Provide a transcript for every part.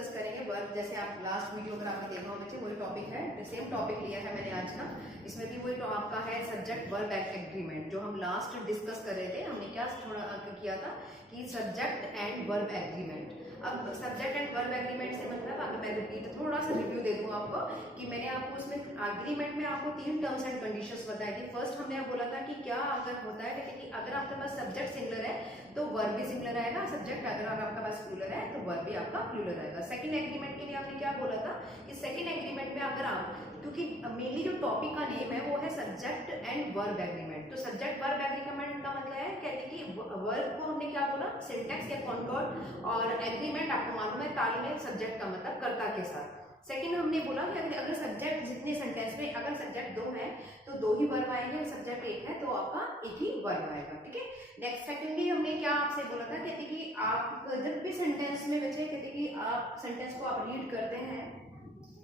Discuss करेंगे verb. जैसे आप लास्ट वीडियो अगर आपने देखा हो बच्चे, वही टॉपिक है, सेम टॉपिक लिया है मैंने आज का। इसमें भी वही तो आपका है सब्जेक्ट वर्ब एग्रीमेंट, जो हम लास्ट डिस्कस कर रहे थे। हमने क्या थोड़ा किया था कि सब्जेक्ट एंड वर्ब एग्रीमेंट। अब सब्जेक्ट एंड वर्ब एग्रीमेंट से मतलब अगर मैं रिपीट थोड़ा सा रिव्यू दे दूं आपको, कि मैंने आपको इसमें एग्रीमेंट में आपको 3 टर्म्स एंड कंडीशंस बताई थी। फर्स्ट हमने बोला था कि क्या अगर होता है कि अगर आपके पास सब्जेक्ट सिंगुलर है तो वर्ब भी सिंगुलर आएगा, सब्जेक्ट अगर आपका पास प्लूरल है तो वर्ब भी आपका प्लूरल आएगा। सेकंड एग्रीमेंट के लिए आपने क्या बोला था कि सेकंड एग्रीमेंट में अगर आप, क्योंकि मेनली जो टॉपिक का नेम है वो है सब्जेक्ट एंड वर्ब एग्रीमेंट, तो सब्जेक्ट वर्ब एग्रीमेंट का मतलब है कहते हैं कि वर्ब को हमने क्या बोला सिंटैक्स या कॉन्कॉर्ड, और एग्रीमेंट आपको मालूम है तालमेल सब्जेक्ट का मतलब कर्ता के साथ। सेकंड हमने बोला कि अगर सब्जेक्ट जितने सेंटेंस में अगर सब्जेक्ट 2 है तो 2 ही वर्ब आएंगे, और सब्जेक्ट 1 है तो आपका 1 ही वर्ब आएगा। ठीक है। नेक्स्ट सेकंडली हमने क्या आपसे बोला था, कहते कि आप जब भी सेंटेंस में बच्चे कहते कि आप सेंटेंस को आप रीड करते हैं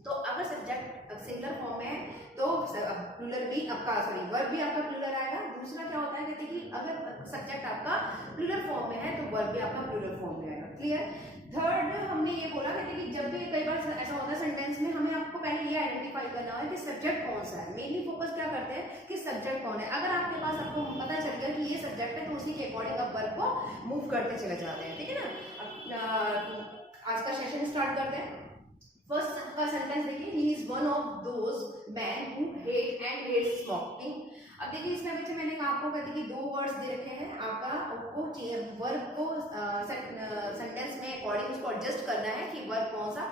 तो अगर सब्जेक्ट सिंगुलर फॉर्म में है तो प्लूरल भी आपका वर्ब भी आपका प्लूरल आएगा। दूसरा क्या होता है कहते कि अगर सब्जेक्ट आपका प्लूरल फॉर्म में है तो वर्ब भी आपका प्लूरल फॉर्म में आएगा। क्लियर। थर्ड हमने ये बोला कहते कि जब भी कई बार ऐसा होता है सेंटेंस में, हमें आपको पहले ये आइडेंटिफाई करना है कि सब्जेक्ट कौन सा है। मेनली फोकस क्या करते हैं कि सब्जेक्ट कौन है। अगर आपके पास आपको पता चल गया कि ये सब्जेक्ट है तो उसी के अकॉर्डिंग आप वर्ब को मूव करते चले जाते हैं। ठीक है ना। आज का सेशन स्टार्ट करते हैं। फर्स्ट का सेंटेंस देखिए, he is one of those man who hate and hates smoking. अब देखिए इसमें बच्चे मैंने आपको कहते कि 2 वर्ड्स दे रखे हैं, आपको वर्ब को सेंटेंस में अकॉर्डिंग उसको एडजस्ट करना है कि वर्ब कौन सा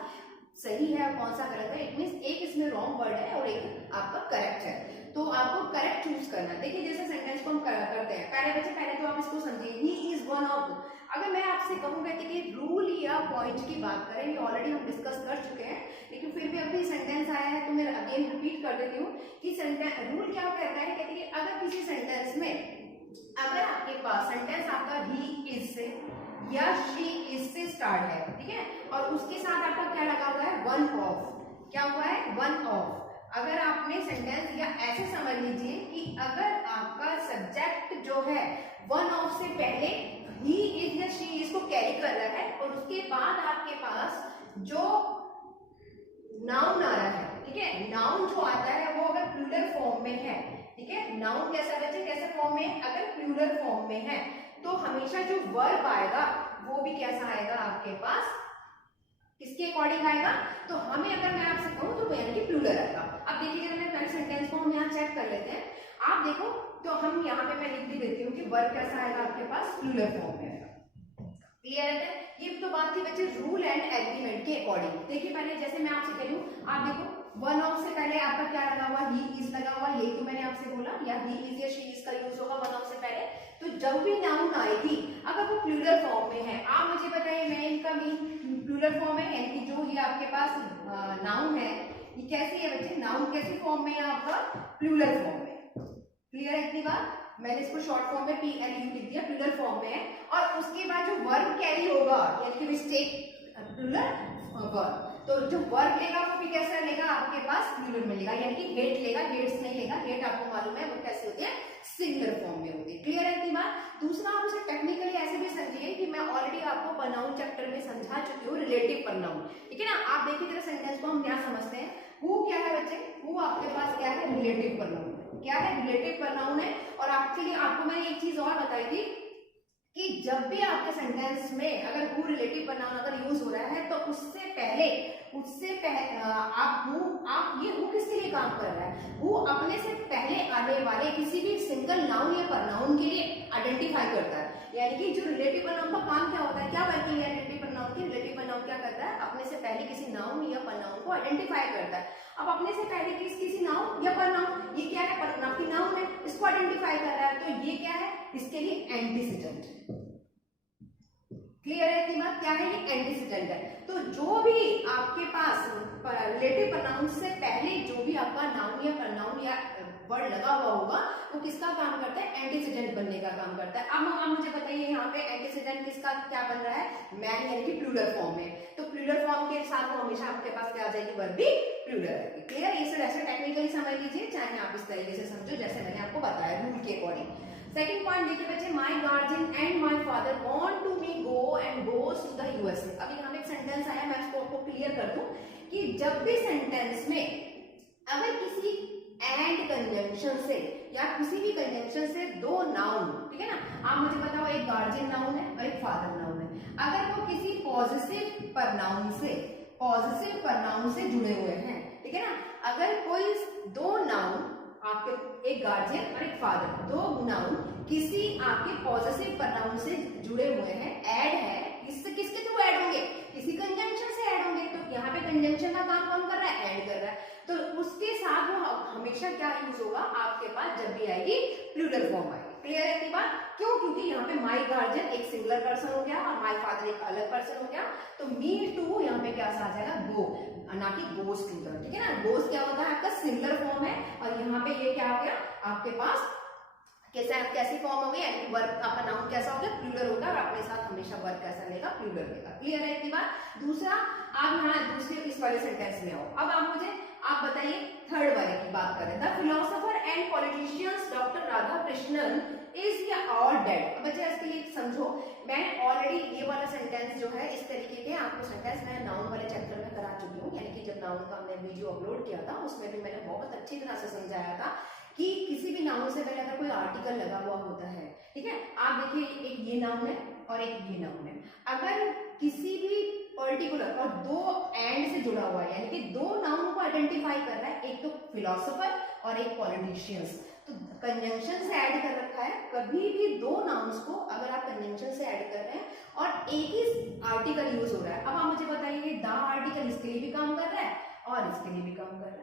सही है और कौन सा गलत है। इट मींस एक इसमें रॉन्ग वर्ड है और एक आपका करेक्ट है, तो आपको करेक्ट चूज करना है। देखिए जैसे सेंटेंस को हम करते हैं, पहले तो आप इसको समझिए, ही इज वन ऑफ। अगर मैं आपसे कहूंगा कि रूल या पॉइंट की बात करें, ये ऑलरेडी हम डिस्कस कर चुके हैं, लेकिन फिर भी अभी सेंटेंस आया है तो मैं अगेन रिपीट कर देती हूँ कि रूल क्या कहता है, कहते हैं अगर किसी सेंटेंस में अगर आपके पास सेंटेंस आपका ही इज से या शी इज से स्टार्ट है, ठीक है, और उसके साथ आपका क्या लगा हुआ है वन ऑफ, क्या हुआ है वन ऑफ। अगर आपने सेंटेंस या ऐसे समझ लीजिए कि अगर आपका सब्जेक्ट जो है वन ऑफ से पहले ही इज या शी इज को कैरी कर रहा है और उसके बाद आपके पास जो नाउन आ रहा है, ठीक है, नाउन जो आता है वो अगर प्लूरल फॉर्म में है, ठीक है, नाउन कैसा बच्चे कैसे फॉर्म में, अगर प्लूरल फॉर्म में है तो हमेशा जो वर्ब आएगा वो भी कैसा आएगा आपके पास, किसके अकॉर्डिंग आएगा, तो हमें अगर मैं आपसे कहूं तो यानी कि प्लूरल आएगा। अब देखिए अगर मैं सेंटेंस को हम यहाँ चेक कर लेते हैं, आप देखो तो हम यहाँ पे मैं लिख भी देती हूँ कि वर्ब कैसा आएगा आपके पास प्लूरल फॉर्म में आएगा। क्लियर है। ये तो बात थी बच्चे रूल एंड एग्रीमेंट के अकॉर्डिंग। देखिए पहले जैसे मैं आपसे कह रही हूँ, आप देखो वन ऑफ से पहले आपका क्या लगा हुआ, ही इज लगा हुआ, ये तो मैंने आपसे बोला, या ही इज या शी इज का यूज होगा वन ऑफ से पहले। तो जब भी नाउन आएगी अगर वो प्लूरल फॉर्म में है, आप मुझे बताइए मैं इनका मीन प्लूरल फॉर्म है, यानी कि जो ये आपके पास नाउन है ये कैसी है बच्चे, नाउन कैसी फॉर्म में है आपका प्लूरल फॉर्म में। क्लियर है इतनी बात। मैंने इसको शॉर्ट फॉर्म में PLU लिख दिया, प्लूरल फॉर्म में है, और उसके बाद जो वर्ब कैरी होगा यानी कि मिस्टेक प्लूरल वर्ब, तो जो वर्ब लेगा वो भी कैसा लेगा आपके पास प्लूरल में लेगा, यानी कि हेट लेगा, हेट्स नहीं लेगा। हेट आपको मालूम है वो कैसे होती है, सिंगुलर फॉर्म में होती है। क्लियर है इतनी बात। दूसरा आप उसे टेक्निकली ऐसे भी समझिए कि मैं ऑलरेडी आपको प्रोनाउन चैप्टर में समझा चुकी हूँ, रिलेटिव प्रोनाउन, ठीक है ना। आप देखिए जरा सेंटेंस को हम क्या समझते हैं, हु क्या है बच्चे, हु आपके पास क्या है रिलेटिव प्रोनाउन, क्या है रिलेटिव प्रोनाउन है। और एक्चुअली आपको मैंने एक चीज और बताई थी कि जब भी आपके सेंटेंस में अगर हु रिलेटिव प्रोनाउन अगर यूज हो रहा है तो उससे पहले आप ये हु किसके लिए काम कर रहा है, हु अपने से पहले आने वाले किसी भी सिंगल नाउन या प्रोनाउन के लिए आइडेंटिफाई करता है। यानी कि जो रिलेटिव प्रोनाउन का काम क्या होता है, क्या वर्किंग है रिलेटिव प्रोनाउन की, रिलेटिव प्रोनाउन क्या करता है अपने से पहले किसी नाउन या प्रोनाउन को आइडेंटिफाई करता है। अब अपने से पहले किसी नाउन या प्रोनाउन, ये क्या है प्रोनाउन की नाउन है, इसको आइडेंटिफाई कर रहा है, तो ये क्या है इसके लिए एंटीसीडेंट। क्लियर है इतनी बात, क्या है ये एंटीसीडेंट है। तो जो भी आपके पास रिलेटिव प्रोनाउन से पहले जो भी आपका नाउन या प्रोनाउन या वर्ड लगा हुआ होगा वो किसका काम करता है, एंटीसीडेंट बनने का काम करता है। अब मुझे बताइए यहाँ पे एंटीसीडेंट किसका क्या बन रहा है, मैन यानी कि प्लूरल फॉर्म में, तो प्लूरल फॉर्म के साथ तो हमेशा आपके पास क्या आ जाएगी, वर्ब भी प्लूरल आएगी। क्लियर। इसे ऐसे टेक्निकली समझ लीजिए, चाहे आप इस तरीके से समझो जैसे मैंने आपको बताया रूल के अकॉर्डिंग। सेकंड पॉइंट देखिए बच्चे, my guardian and my father want to me go and goes to the USA. अब यहाँ पे एक सेंटेंस आया, मैं इसको आपको कि जब भी सेंटेंस में अगर किसी एंड कंजंक्शन से या किसी भी कंजंक्शन से दो नाउन, ठीक है ना, आप मुझे बताओ एक गार्जियन नाउन है और एक फादर नाउन है, अगर वो किसी पॉजिटिव प्रनाउन से जुड़े हुए हैं, ठीक है ना, अगर कोई दो नाउन आपके, एक गार्जियन और एक फादर, दो नाउन किसी आपके पॉजिटिव प्रनाउन से जुड़े हुए हैं, ऐड है, किसके थ्रू ऐड होंगे, किसी कंजंक्शन से ऐड होंगे, तो यहाँ पे कंजंक्शन का काम कौन कर रहा है, ऐड कर रहा है, तो उसके साथ वो हमेशा क्या यूज होगा आपके पास, जब भी आएगी प्लूरल फॉर्म आएगी। क्लियर है की बात? क्यों? क्योंकि यहाँ पे माई गार्जियन एक सिंगुलर पर्सन हो गया और माई फादर एक अलग पर्सन हो गया, तो मी टू यहाँ पे क्या आ जाएगा, गो, ना कि गोज टू द, ठीक है ना। गोज क्या होता है आपका सिंगुलर फॉर्म है, और यहाँ पे ये क्या आ गया आपके पास, कैसी फॉर्म हो गई, वर्ब आपका नाउन कैसा हो गया, प्लूरल होगा, और अपने साथ हमेशा वर्ब कैसा लेगा, प्लूरल लेगा। क्लियर है की बात? दूसरा, आप यहाँ दूसरे इस वाले सेंटेंस में आओ, अब आप मुझे आप बताइए थर्ड वाले की बात करें, the philosopher and politicians doctor Radha Krishnan is all dead. बच्चे इसके लिए समझो, मैं ऑलरेडी ये वाला सेंटेंस जो है इस तरीके के आपको सेंटेंस मैं नाउन वाले चैप्टर में करा चुकी हूँ, यानी कि जब नाउन का हमने वीडियो अपलोड किया था उसमें भी मैंने बहुत अच्छी तरह से समझाया था कि किसी भी नाउन से पहले अगर कोई आर्टिकल लगा हुआ होता है, ठीक है, आप देखिए एक ये नाउन है और एक ये नाउन है, अगर किसी भी पर्टिकुलर और दो एंड से जुड़ा हुआ है, यानी कि दो नाउन को आइडेंटिफाई कर रहा है, एक तो फिलोसोफर और एक पॉलिटिशियंस, तो कंजंक्शन से ऐड कर रखा है, कभी भी दो नाउन्स को अगर आप कंजंक्शन से ऐड कर रहे हैं और एक ही आर्टिकल यूज हो रहा है, अब आप मुझे बताइए द आर्टिकल इसके लिए भी काम कर रहा है और इसके लिए भी काम कर रहा है।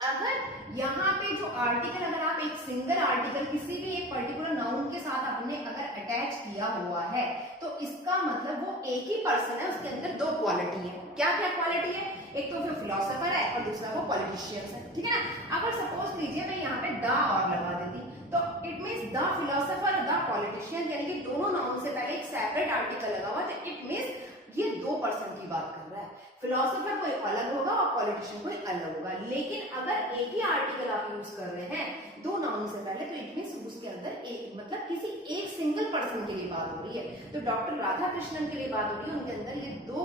अगर यहाँ पे जो आर्टिकल, अगर आप एक सिंगल आर्टिकल किसी भी एक पर्टिकुलर नाउन के साथ आपने अगर अटैच किया हुआ है, तो इसका मतलब वो एक ही पर्सन है, उसके अंदर दो क्वालिटी है। क्या क्या क्वालिटी है? एक तो फिलोसोफर है और दूसरा वो पॉलिटिशियंस है, ठीक है ना। अगर सपोज कीजिए मैं यहाँ पे द और लगा देती, तो it means the philosopher the politician, यानी कि दोनों नाउन से पहले एक सेपरेट आर्टिकल लगा हुआ, तो इट मीन्स ये दो पर्सन की बात कर रहा है, फिलोसोफर कोई अलग होगा और पॉलिटिशियन कोई अलग होगा। लेकिन अगर एक ही आर्टिकल आप यूज कर रहे हैं दो नाउन से पहले, तो इट मीन्स उसके अंदर एक, मतलब किसी एक सिंगल पर्सन के लिए बात हो रही है। तो डॉक्टर राधा कृष्णन के लिए बात हो रही है, उनके अंदर ये दो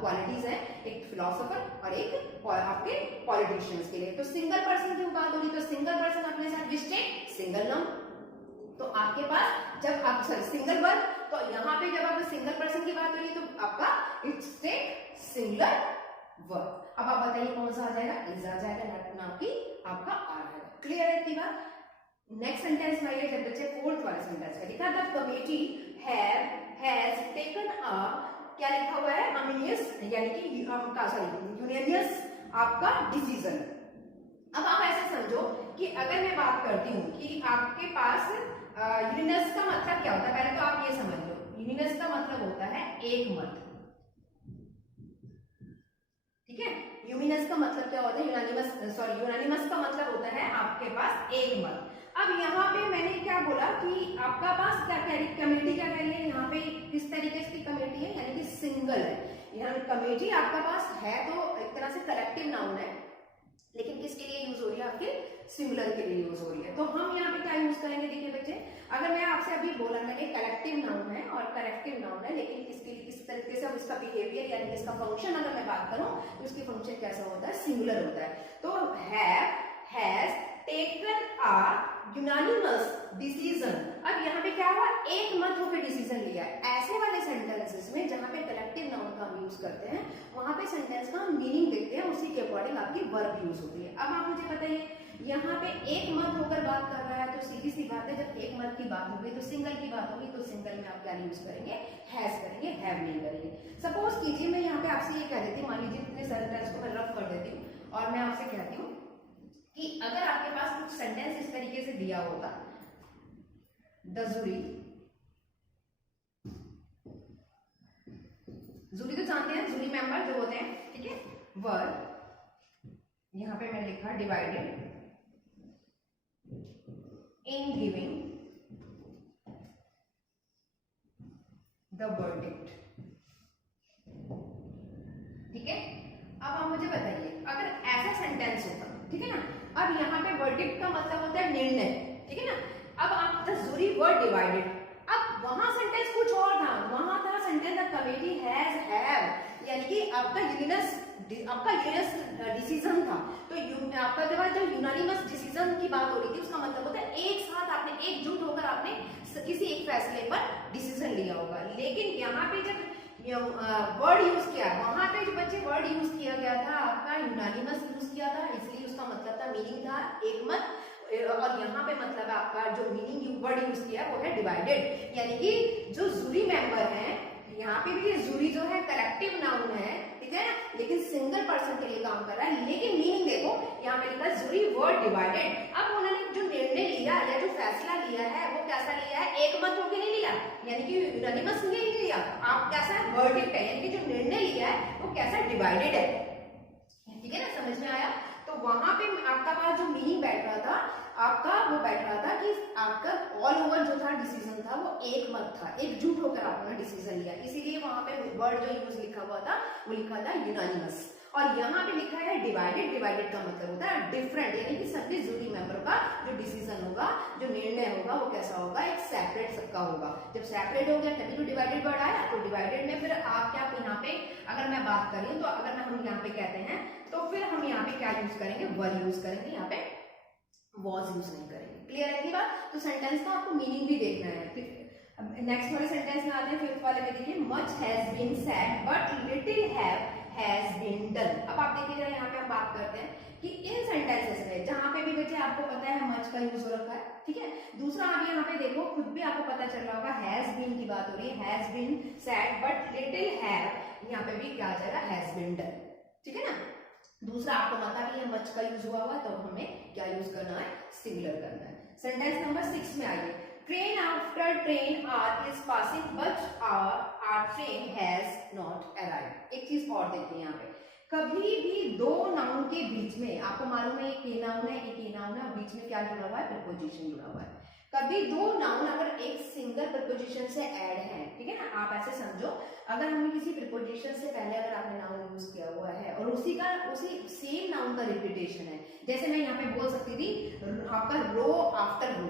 क्वालिटीज हैं, एक फिलोसोफर और एक आपके पॉलिटिशियंस के लिए। तो सिंगल पर्सन की बात हो रही है, तो सिंगल पर्सन अपने साथ विस्टेड सिंगल नाउन, तो आपके पास जब आप सिंगल वर्ब, तो यहाँ पे जब आप सिंगल पर्सन की बात हो रही है तो आपका इट्स टेक सिंगुलर वर्ब। अब आप बताइए कौन सा आ जाएगा, इज आ जाएगा, ना कि आपका आ जाएगा। क्लियर है इतनी बात? नेक्स्ट सेंटेंस में आइए, जब बच्चे फोर्थ वाले सेंटेंस में लिखा, the committee has taken a, क्या लिखा हुआ है, अमिनियस, यानी कि यूनियनियस आपका डिसीजन। अब आप ऐसे समझो कि अगर मैं बात करती हूँ कि आपके पास यूनियस का मतलब क्या होता है, पहले तो आप ये समझ लो, यूनियस का मतलब होता है एक मत, ठीक है। यूनियस का मतलब क्या होता है, यूनानिमस का मतलब होता है आपके पास एक मत। अब यहाँ पे मैंने क्या बोला कि आपका पास क्या कमेटी क्या कह रही है, यहाँ पे किस तरीके की कमेटी है, यानी कि सिंगल है। यहाँ कमेटी आपका पास है तो एक तरह से कलेक्टिव नाउन है, लेकिन किसके लिए यूज हो रही है, आपके सिंगुलर के लिए यूज हो रही है। तो हम यहाँ पे क्या यूज करेंगे, देखिए बच्चे, अगर मैं आपसे अभी बोला मैंने कलेक्टिव नाउन है और करेक्टिव नाउन है, लेकिन किसके लिए, किस तरीके से उसका बिहेवियर यानी इसका फंक्शन अगर मैं बात करूं तो उसकी फंक्शन कैसा होता है, सिंगुलर होता है। तो has taken a unanimous decision, अब यहाँ पे क्या हुआ, एक मत होकर डिसीजन लिया है। ऐसे वाले सेंटेंसेस में जहाँ पे कलेक्टिव नाउन का हम यूज करते हैं, वहां पे सेंटेंस का हम मीनिंग देखते हैं, उसी के अकॉर्डिंग आपकी वर्ब यूज होती है। अब आप मुझे बताइए, यहाँ पे एक मत होकर बात कर रहा है, तो सीधी सी बात है, जब एक मत की बात होगी तो सिंगल की बात होगी, तो सिंगल में आप क्या यूज करेंगे, हैज करेंगे, हैव नहीं करेंगे। सपोज कीजिए मैं यहाँ पे आपसे ये कह देती हूँ, मान लीजिए इतने सेंटेंस को मैं रफ कर देती हूँ और मैं आपसे कहती हूँ कि अगर आपके पास कुछ सेंटेंस इस तरीके से दिया होगा, द जूरी तो जानते हैं, जूरी मेंबर जो होते हैं, ठीक है, वर्ब, यहां पे मैंने लिखा divided in giving the verdict, ठीक है। अब आप मुझे बताइए अगर ऐसा सेंटेंस होता, ठीक है ना, अब यहाँ पे वर्डिक्ट का मतलब होता है निर्णय, ठीक है ना। अब आप द जूरी वर डिवाइडेड, अब वहां सेंटेंस कुछ और था, वहां था sentence the committee has have, यानी कि आपका यूनियस डिसीजन था, तो आपका जब यूनानिमस डिसीजन की बात हो रही थी, उसका मतलब होता है एक साथ आपने एकजुट होकर आपने किसी एक फैसले पर डिसीजन लिया होगा। लेकिन यहाँ पे जब वर्ड यूज किया, वहां पे जो बच्चे वर्ड यूज किया गया था आपका यूनानिमस यूज किया था, इसलिए उसका मतलब था, मीनिंग था एकमत, और यहाँ पे मतलब आपका जो मीनिंग वर्ड यूज किया वो है डिवाइडेड, यानी कि जो जूरी मेंबर हैं, यहाँ पे भी जूरी जो है कलेक्टिव नाउन है, ठीक है ना, लेकिन सिंगल पर्सन के लिए काम कर रहा है, लेकिन मीनिंग देखो यहाँ पे लिखा जूरी वर्ड डिवाइडेड। अब उन्होंने जो निर्णय लिया या जो फैसला लिया है वो कैसा लिया है, एक मत होकर नहीं लिया, यानी कि यूनानिमस नहीं लिया, आप कैसा है वर्डिक्ट है, यानी कि जो निर्णय लिया है वो कैसा डिवाइडेड है, ठीक है ना, समझ में आया। तो वहां पे आपका पास जो मीनिंग बैठ रहा था आपका, वो बैठ रहा था कि आपका ऑल ओवर जो था डिसीजन था वो एक मत था, एकजुट होकर आपने डिसीजन लिया, इसीलिए वहां पे वर्ड जो यूज लिखा हुआ था वो लिखा था यूनानिमस। और यहाँ पे लिखा है डिवाइडेड, डिवाइडेड का मतलब होता है डिफरेंट, यानी कि सभी जूरी मेंबर का जो डिसीजन होगा, जो निर्णय होगा वो कैसा होगा, एक सेपरेट सबका होगा। जब सेपरेट हो गया तभी तो डिवाइडेड वर्ड आया, तो डिवाइडेड में फिर आप क्या, यहाँ पे अगर मैं बात करें तो अगर हम यहाँ पे कहते हैं तो फिर हम यहाँ पे क्या यूज करेंगे, वर यूज करेंगे, यहाँ पे वॉज यूज नहीं करेंगे। क्लियर है इतनी बात। तो सेंटेंस का आपको मीनिंग भी देखना है। फिर नेक्स्ट वाले सेंटेंस में आते हैं, फिफ्थ वाले में देखिए, much has been said but little has been done. अब आप देखिए यहाँ पे हम बात करते हैं कि इन सेंटेंसेस में जहां पे भी बच्चे आपको पता है मच का यूज हो रखा है, ठीक है, दूसरा आप यहाँ पे देखो खुद भी आपको पता चल रहा होगा हैज बीन की बात हो रही है, has been said but little have, यहाँ पे भी क्या आ जाएगा, हैज बीन डन, ठीक है ना। दूसरा आपको पता भी है मच का यूज हुआ हुआ, तो हमें क्या यूज करना है, सिंगुलर करना है। सेंटेंस नंबर 6 में आइए, train after train are is passing but our train has not arrived. एक चीज और देखिए यहाँ पे, कभी भी दो नाउन के बीच में, आपको मालूम है एक ए नाउन है एक ई नाउन है, बीच में क्या जुड़ा हुआ है, प्रीपोजिशन जुड़ा हुआ है। कभी दो नाउन अगर एक सिंगल प्रीपोजिशन से ऐड है, ठीक है ना, आप ऐसे समझो, अगर हमें किसी प्रीपोजिशन से पहले अगर आपने नाउन यूज किया हुआ है और उसी सेम नाउन का रिपीटेशन है, जैसे मैं यहाँ पे बोल सकती थी आपका रो आफ्टर रो,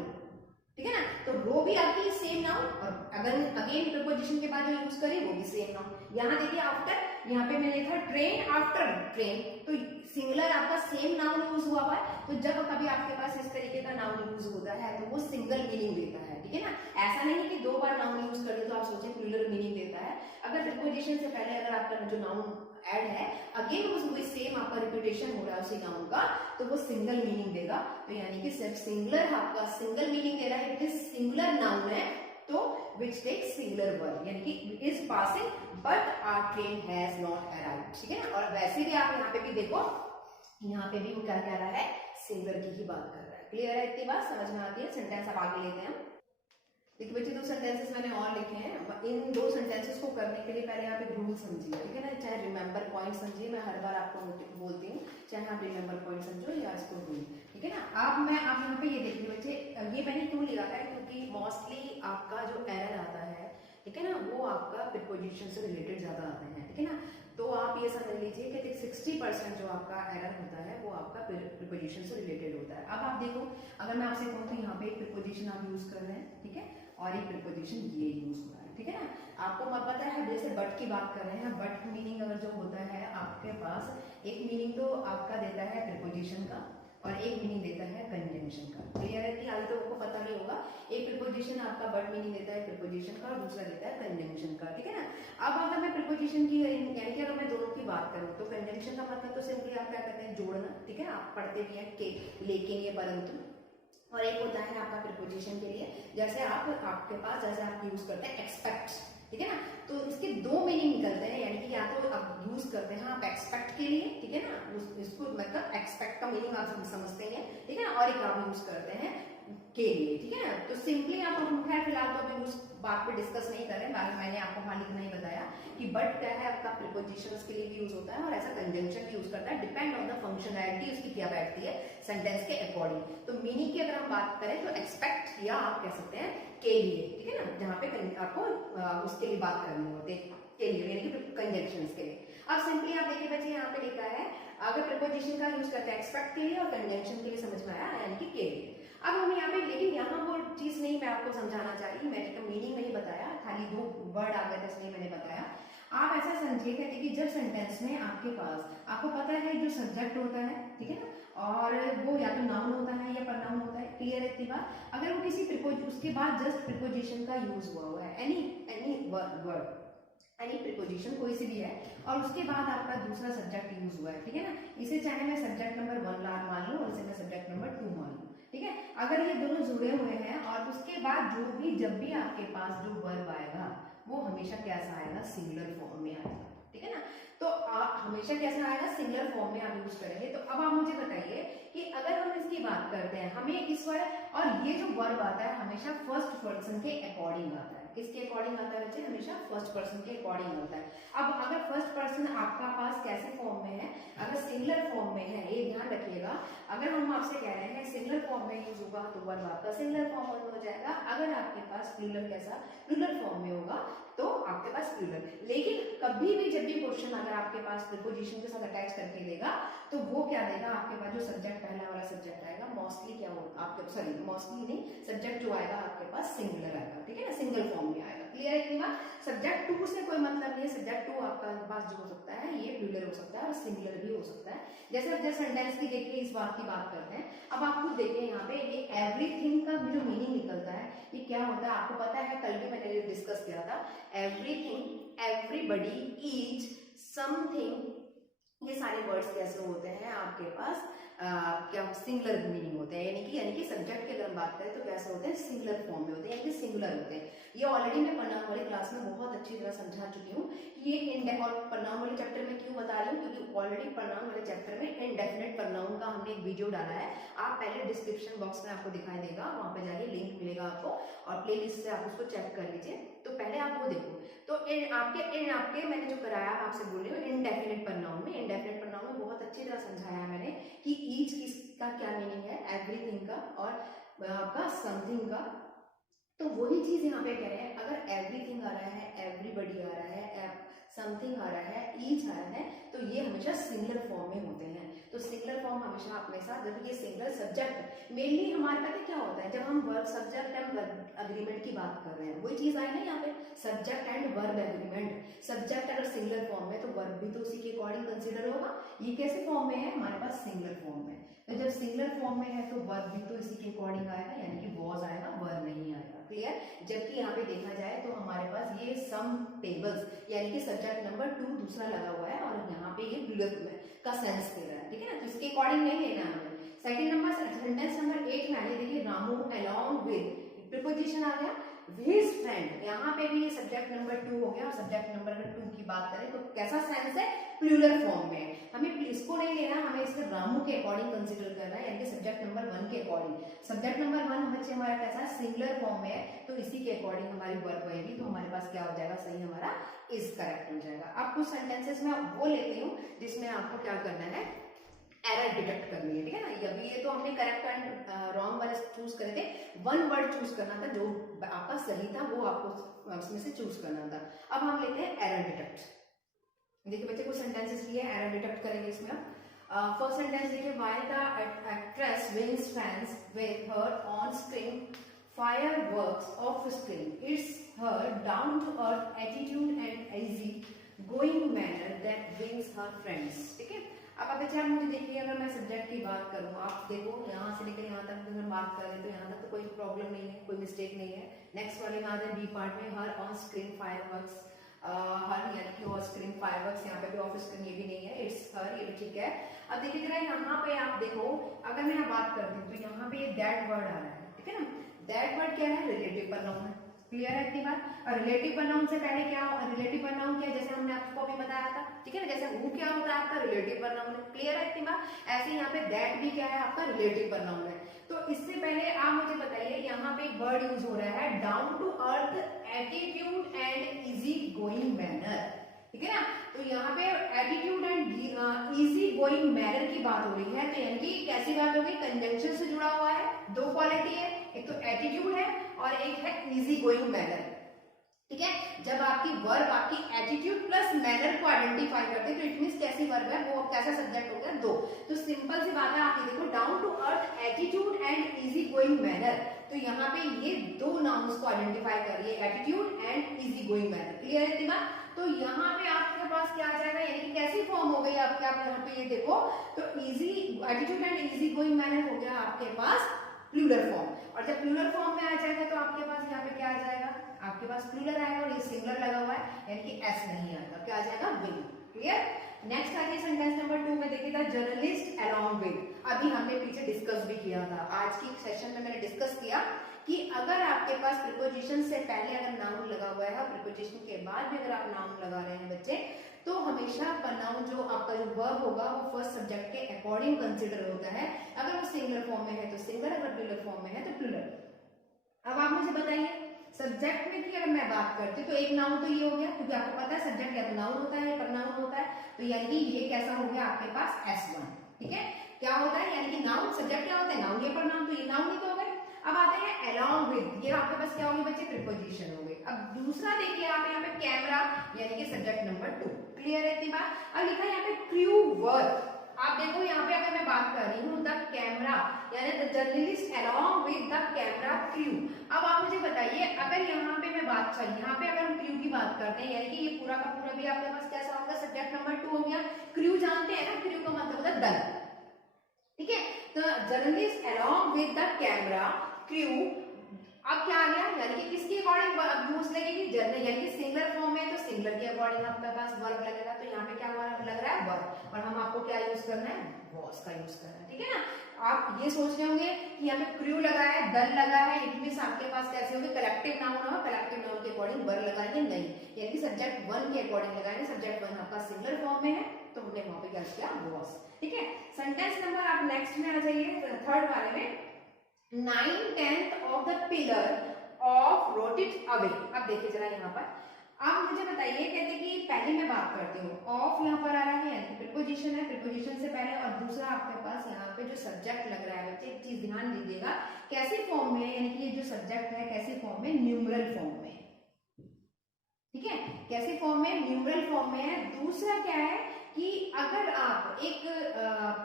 ठीक है ना, तो रो भी आपकी सेम नाउन, और अगर अगेन प्रीपोजिशन के बाद जो यूज करें वो भी सेम नाउन। यहाँ देखिए आफ्टर, यहाँ पे मैंने लिखा ट्रेन आफ्टर ट्रेन, तो सिंगुलर आपका सेम नाउन यूज हुआ है, तो जब कभी आपके पास इस तरीके का नाउन यूज होता है तो वो सिंगल मीनिंग देता है, ठीक है ना। ऐसा नहीं है कि दो बार नाउन यूज कर दे तो आप सोचे प्लूरल मीनिंग देता है। अगर प्रीपोजिशन से पहले अगर आपका जो नाउन ऐड है अगेन वो सेम आपका रिपीटेशन हो रहा है उसी नाउन का, तो वो सिंगल मीनिंग देगा। तो यानी कि सिर्फ सिंगुलर आपका सिंगल मीनिंग दे रहा है, इट इज सिंगुलर नाउन है, तो विच टेक्स सिंगुलर वर्ब, यानी कि is passing but our train has not arrived, ठीक है ना। और वैसे भी आप यहाँ पे भी देखो, यहाँ पे भी वो क्या कह रहा है, सिंगुलर की ही बात कर रहा है। क्लियर है इतनी बात, समझ में आती है। सेंटेंस आप आगे लेते हैं। देखिए बच्चे दो सेंटेंसेस मैंने और लिखे हैं, इन दो सेंटेंसेस को करने के लिए पहले यहाँ पे रूल समझिए, ठीक है ना, चाहे रिमेंबर पॉइंट समझिए, मैं हर बार आपको बोलती हूँ, चाहे आप रिमेंबर पॉइंट समझो या इसको रूल, ठीक है ना। अब मैं आप यहाँ पे ये देखिए बच्चे, ये मैंने क्यों लिखा है, क्योंकि मोस्टली आपका जो एरर आता है, ठीक है ना, वो आपका प्रीपोजिशन से रिलेटेड ज्यादा आते हैं, ठीक है ना। तो आप ये समझ लीजिए कि 60% जो आपका एरर होता है वो आपका प्रीपोजिशन से रिलेटेड होता है। अब आप देखो, अगर मैं आपसे कहूँ तो यहाँ पे एक प्रीपोजिशन आप यूज कर रहे हैं, ठीक है, और एक प्रीपोजिशन ये यूज हो रहा है, ठीक है ना। आपको मत पता है, जैसे बट की बात कर रहे हैं, बट मीनिंग अगर जो होता है आपके पास, एक मीनिंग तो आपका देता है प्रीपोजिशन का और एक मीनिंग देता है कंजंक्शन का। क्लियर है कि आगे तो आपको पता नहीं होगा, एक प्रीपोजिशन आपका बट मीनिंग देता है प्रीपोजिशन का और दूसरा देता है कंजंक्शन का, ठीक है ना। अब अगर मैं प्रीपोजिशन की यानी कि अगर मैं दोनों की बात करूं तो कंजंक्शन का मतलब तो सिंपली आप क्या करते हैं, जोड़ना, ठीक है, आप पढ़ते भी हैं के, लेकिन, ये, परंतु। और एक होता है आपका प्रीपोजिशन के लिए, जैसे आपके पास जैसे आप यूज करते हैं एक्सपेक्ट, ठीक है ना, तो इसके दो मीनिंग निकलते हैं, यानी कि या तो आप यूज करते हैं आप एक्सपेक्ट के लिए, ठीक है ना, इसको मतलब एक्सपेक्ट का मीनिंग आप समझते हैं, ठीक है ना, और एक आप यूज करते हैं के लिए, ठीक है ना। तो सिंपली आप खैर फिलहाल तो अभी उस बात पे डिस्कस नहीं करें, मैंने आपको वहां लिखना ही बताया कि बट क्या है आपका प्रीपोजिशंस के लिए भी यूज होता है और ऐसा कंजंक्शन भी यूज करता है, डिपेंड ऑन द फंक्शनैलिटी उसकी क्या बैठती है सेंटेंस के अकॉर्डिंग। तो मीनिंग की अगर हम बात करें तो एक्सपेक्ट या आप कह सकते हैं के लिए, ठीक है ना, जहाँ पे आपको उसके लिए बात करनी होती है, के लिए यानी कि कंजंक्शंस के लिए। अब सिंपली आप देखिए बच्चे यहाँ पे लिखा है, अगर प्रीपोजिशन का यूज करते हैं एक्सपेक्ट के लिए और कंजंक्शन के लिए, समझ में आया, यानी कि के लिए। अब हम यहाँ पे, लेकिन यहाँ वो चीज नहीं मैं आपको समझाना चाह रही, मैंने तो मीनिंग नहीं बताया, खाली दो वर्ड आ गए थे इसलिए मैंने बताया। आप ऐसा समझिए कि जब सेंटेंस आपके पास, आपको पता है जो सब्जेक्ट होता है, ठीक है ना, और वो या तो नाउन होता है या प्रनाउन होता है, क्लियर है इतनी बात। अगर वो किसी उसके बाद जस्ट प्रिपोजिशन का यूज हुआ है, एनी वर्ड, एनी प्रिपोजिशन कोई सी भी है, और उसके बाद आपका दूसरा सब्जेक्ट यूज हुआ है, ठीक है ना, इसे चाहे मैं सब्जेक्ट नंबर 1 मान लूं और इसे मैं सब्जेक्ट नंबर 2 मान लूं, ठीक है। अगर ये दोनों जुड़े हुए हैं और उसके बाद जब भी आपके पास जो वर्ब आएगा वो हमेशा कैसा आएगा, सिंगुलर फॉर्म में आएगा, ठीक है ना। तो आप हमेशा कैसा आएगा, सिंगुलर फॉर्म में आप यूज करेंगे। तो अब आप मुझे बताइए कि अगर हम इसकी बात करते हैं, हमें इस वर्ड, और ये जो वर्ब आता है हमेशा फर्स्ट पर्सन के अकॉर्डिंग आता है, किसके अकॉर्डिंग आता है बच्चे, हमेशा फर्स्ट पर्सन के अकॉर्डिंग होता है। अब अगर फर्स्ट पर्सन आपका पास कैसे फॉर्म में है, अगर सिंगुलर फॉर्म में है, ये ध्यान रखिएगा, अगर हम आपसे कह रहे हैं सिंगुलर फॉर्म में यूज होगा तो वर्ब आपका सिंगुलर फॉर्म में हो जाएगा। अगर आपके पास प्लूरल कैसा, प्लूरल फॉर्म में होगा तो आपके पास प्लूरल। लेकिन कभी भी जब भी क्वेश्चन अगर आपके पास प्रीपोजिशन के साथ अटैच करके देगा तो वो क्या देगा, आपके पास जो सब्जेक्ट पहला वाला सब्जेक्ट आएगा मोस्टली क्या होगा आपके, सॉरी मोस्टली नहीं, सब्जेक्ट जो आएगा आपके पास सिंगुलर आएगा, ठीक है ना, सिंगल फॉर्म में आएगा। क्लियर है इतनी बात। सब्जेक्ट 2 से कोई मतलब नहीं है, सब्जेक्ट 2 आपका पास जो हो सकता है ये प्लूरल हो सकता है और सिंगुलर भी हो सकता है। जैसे अब जैसे सेंटेंस की देखिए, इस बात की बात करते हैं। अब आप खुद देखिए यहाँ पे ये एवरीथिंग का जो मीनिंग निकलता है ये क्या होता है, आपको पता है, कल भी मैंने ये डिस्कस किया था। एवरीथिंग, एवरीबडी, ईच, समथिंग, ये सारे वर्ड्स कैसे होते हैं आपके पास, क्या सिंगुलर मीनिंग होते हैं, यानी कि सब्जेक्ट की अगर हम बात करें तो कैसे होते हैं, सिंगुलर फॉर्म में होते हैं, यानी कि सिंगुलर होते हैं। ये ऑलरेडी मैं प्रनाउन वाली क्लास में बहुत अच्छी तरह समझा चुकी हूँ कि ये और प्रनाउन वाले चैप्टर में क्यों बता रही हूँ, क्योंकि ऑलरेडी प्रनाउन वाले चैप्टर में इनडेफिनेट प्रनाउन का हमने एक वीडियो डाला है। आप पहले डिस्क्रिप्शन बॉक्स में आपको दिखाई देगा, वहां पे जाके लिंक मिलेगा आपको, और प्ले लिस्ट से आप उसको चेक कर लीजिए। तो पहले आप वो देखो। तो इन आपके मैंने जो कराया आपसे बोल रही हूँ इनडेफिनेट प्रनाउन में, इनडेफिनेट प्रनाउन में बहुत अच्छी तरह समझाया है मैंने कि ईच किसका क्या मीनिंग है, एवरीथिंग का और आपका समथिंग का। तो वही चीज यहाँ पे कह रहे हैं, अगर एवरीथिंग आ रहा है, एवरीबडी आ रहा है, समथिंग आ रहा है, ईच आ रहा है, तो ये हमेशा सिंगुलर फॉर्म में होते हैं। तो सिंगुलर फॉर्म हमेशा अपने साथ, जब ये सिंगुलर सब्जेक्ट मेनली हमारे पता क्या होता है, जब हम verb subject and verb agreement की बात कर रहे हैं, वही चीज आई ना यहाँ पे, subject and verb agreement. Subject अगर सिंगुलर फॉर्म में तो वर्ब भी तो उसी के अकॉर्डिंग कंसिडर होगा। ये कैसे फॉर्म में है, हमारे पास सिंगुलर फॉर्म में। तो जब सिंगुलर फॉर्म में है तो वर्ब भी तो इसी के अकॉर्डिंग आएगा, यानी कि वॉज आएगा, वर्ब नहीं आएगा। क्लियर। जबकि यहाँ पे देखा जाए तो हमारे पास ये सम टेबल्स, यानी कि सब्जेक्ट नंबर 2 दूसरा लगा हुआ है और यहाँ पे ये प्लूरल का सेंस दे रहा है, ठीक है ना, तो इसके अकॉर्डिंग नहीं लेना हमें। सेकंड नंबर, सेंटेंस नंबर 8 में आइए देखिए, रामू अलोंग विद, प्रीपोजिशन आ गया हिज फ्रेंड, यहाँ पे भी ये सब्जेक्ट नंबर 2 हो गया। और सब्जेक्ट नंबर 2 की बात करें तो कैसा सेंस है, प्लूरल फॉर्म में। हमें इसको नहीं लेना, हमें इसको रामू के अकॉर्डिंग कंसीडर करना है, यानी कि सब्जेक्ट नंबर 1 के अकॉर्डिंग। सब्जेक्ट नंबर 1 बच्चे हमारा कैसा है, सिंगुलर फॉर्म में है, तो इसी के अकॉर्डिंग हमारी वर्ब आएगी, तो हमारे पास क्या हो जाएगा, सही हमारा इज करेक्ट हो जाएगा। अब कुछ सेंटेंसेस में वो लेती हूँ जिसमें आपको क्या करना है, एरर डिटेक्ट करनी है, ठीक है ना। अभी ये तो हमने करेक्ट एंड रॉन्ग वाले चूज करे थे, वन वर्ड चूज करना था, जो आपका सही था वो आपको उसमें से चूज करना था। अब हम लेते हैं एरर डिटेक्ट। देखिए बच्चे कुछ सेंटेंसेस लिए एरर डिटेक्ट करेंगे इसमें। फर्स्ट सेंटेंस देखिए, while the actress wins fans with her on screen fireworks off screen, it's her down to earth attitude and easy going manner that wins her friends, ठीक है। अब अच्छा मुझे देखिए, अगर मैं सब्जेक्ट की बात करूँ, आप देखो यहाँ से लेकर यहाँ तक अगर बात करें तो यहाँ तक तो कोई प्रॉब्लम नहीं है, कोई मिस्टेक नहीं है। नेक्स्ट वाले में आते हैं बी पार्ट में, हर ऑन स्क्रीन फायरवर्क्स, हर यानी कि ऑन स्क्रीन फायरवर्क्स, यहाँ पे भी ऑफ स्क्रीन ये भी नहीं है, इट्स हर, ये भी ठीक है। अब देखिए जरा यहाँ पे आप देखो, अगर मैं बात करती हूँ तो यहाँ पे दैट वर्ड आ रहा है, ठीक है ना। दैट वर्ड क्या है, रिलेटिव प्रोनाउन है। क्लियर है इतनी बात। और रिलेटिव प्रोनाउन से पहले क्या, रिलेटिव प्रोनाउन क्या, जैसे हमने आपको अभी बताया था, ठीक है ना, जैसे वो क्या होता है आपका रिलेटिव प्रोनाउन है। क्लियर है इतनी बात। ऐसे यहाँ पे दैट भी क्या है, आपका रिलेटिव प्रोनाउन है। तो इससे पहले आप मुझे बताइए, यहाँ पे एक वर्ड यूज हो रहा है, down to earth attitude and easy going manner, ठीक है ना। तो यहाँ पे attitude and easy going manner की बात हो रही है, तो यानी कि कैसी बात होगी, कंजंक्शन से जुड़ा हुआ है, दो क्वालिटी है, एक तो एटीट्यूड है और एक है इजी गोइंग मैनर, ठीक है। जब आपकी वर्ब आपकी एटीट्यूड प्लस मैनर को आइडेंटिफाई करते हैं तो इट मींस कैसी वर्ब है, वो कैसा सब्जेक्ट हो गया, दो। तो सिंपल सी बात है, आप ये देखो, down to earth attitude and easy going manner, तो यहाँ पे ये दो नाउन्स को आइडेंटिफाई कर रही है, attitude and easy going manner. Clear है इतनी बात। तो यहाँ पे आपके पास क्या आ जाएगा, यानी कैसी फॉर्म हो गई आपके, आप यहाँ पे ये देखो तो easy attitude and easy going manner हो गया आपके पास प्लूरल फॉर्म। और जब प्लूरल फॉर्म में आ जाएगा तो आपके पास यहाँ पे क्या आ जाएगा, आपके पास प्लूरल आएगा और ये सिंगुलर लगा हुआ है यानी कि एस नहीं आएगा, क्या आ जाएगा विल। क्लियर। नेक्स्ट आगे सेंटेंस नंबर 2 में देखिए, द जर्नलिस्ट अलोंग विद, अभी हमने पीछे डिस्कस भी किया था, आज की सेशन में मैंने डिस्कस किया कि अगर आपके पास प्रीपोजिशन से पहले अगर नाउन लगा हुआ है और प्रीपोजिशन के बाद भी अगर आप नाउन लगा रहे हैं बच्चे, तो हमेशा नाउन जो आपका जो वर्ब होगा वो फर्स्ट सब्जेक्ट के अकॉर्डिंग कंसीडर होता है। अगर वो सिंगुलर फॉर्म में है तो सिंगुलर, अगर प्लूरल फॉर्म में है तो प्लूरल। अब आप मुझे बताइए सब्जेक्ट में भी अगर मैं बात करती हूँ तो एक नाउन तो ये हो गया, क्योंकि आपको पता है सब्जेक्ट या तो नाउन होता है या प्रनाउन होता है, तो यानी कि ये कैसा हो गया आपके पास S1। ठीक है, क्या होता है यानी कि नाउन, सब्जेक्ट क्या होता है, नाउन या प्रनाउन, तो ये नाउन ही तो हो गए। अब आते हैं अलोंग विद, ये आपके पास क्या होगी बच्चे, प्रीपोजिशन हो गई। अब दूसरा देखिए आप यहाँ पे कैमरा यानी कि सब्जेक्ट नंबर 2। क्लियर है इतनी बात। अब लिखा है यहाँ पे क्रू वर्क, आप देखो यहाँ पे अगर मैं बात कर रही हूँ द कैमरा यानी the journalist along with the camera crew. अब आप मुझे बताइए अगर यहाँ पे मैं बात करी, यहाँ पे अगर हम क्रू की बात करते हैं यानी कि ये पूरा का पूरा भी आपके पास कैसा होगा, सब्जेक्ट नंबर 2 हो गया। क्रू जानते हैं ना, क्रू का मतलब होता है दल। ठीक है, तो journalist along with the camera crew, अब क्या आ गया यानी कि किसके अकॉर्डिंग यूज लगेगी, जर्नल यानी कि सिंगुलर फॉर्म में तो सिंगुलर के अकॉर्डिंग आपके पास वर्ब लगेगा, तो यहाँ पे क्या लग रहा है वर्ब, और हम आपको क्या यूज करना है, वॉज का यूज करना है। ठीक है ना, आप ये सोच रहे होंगे कि यहाँ पे क्रू लगा है, दल लगा है, इट मींस आपके पास कैसे होंगे, कलेक्टिव नाउन होगा, कलेक्टिव नाउन के अकॉर्डिंग वर्ब लगाएंगे नहीं, यानी कि सब्जेक्ट 1 के अकॉर्डिंग लगाएंगे। सब्जेक्ट 1 आपका सिंगुलर फॉर्म में है तो हमने वहां पे क्या किया, वॉज। ठीक है, सेंटेंस नंबर आप नेक्स्ट में आ जाइए, थर्ड वाले में, 9/10 of the pillar of wrote it away. अब देखिए जरा यहाँ पर, आप मुझे बताइए, कहते कि पहले मैं बात करती हूँ, ऑफ यहाँ पर आ रहा है यानी प्रीपोजिशन है, प्रीपोजिशन से पहले, और दूसरा आपके पास यहाँ पे जो सब्जेक्ट लग रहा है बच्चे, एक चीज ध्यान दीजिएगा, कैसे फॉर्म में, यानी कि ये जो सब्जेक्ट है कैसे फॉर्म में, न्यूमरल फॉर्म में। ठीक है, कैसे फॉर्म में, न्यूमरल फॉर्म में है। दूसरा क्या है कि अगर आप एक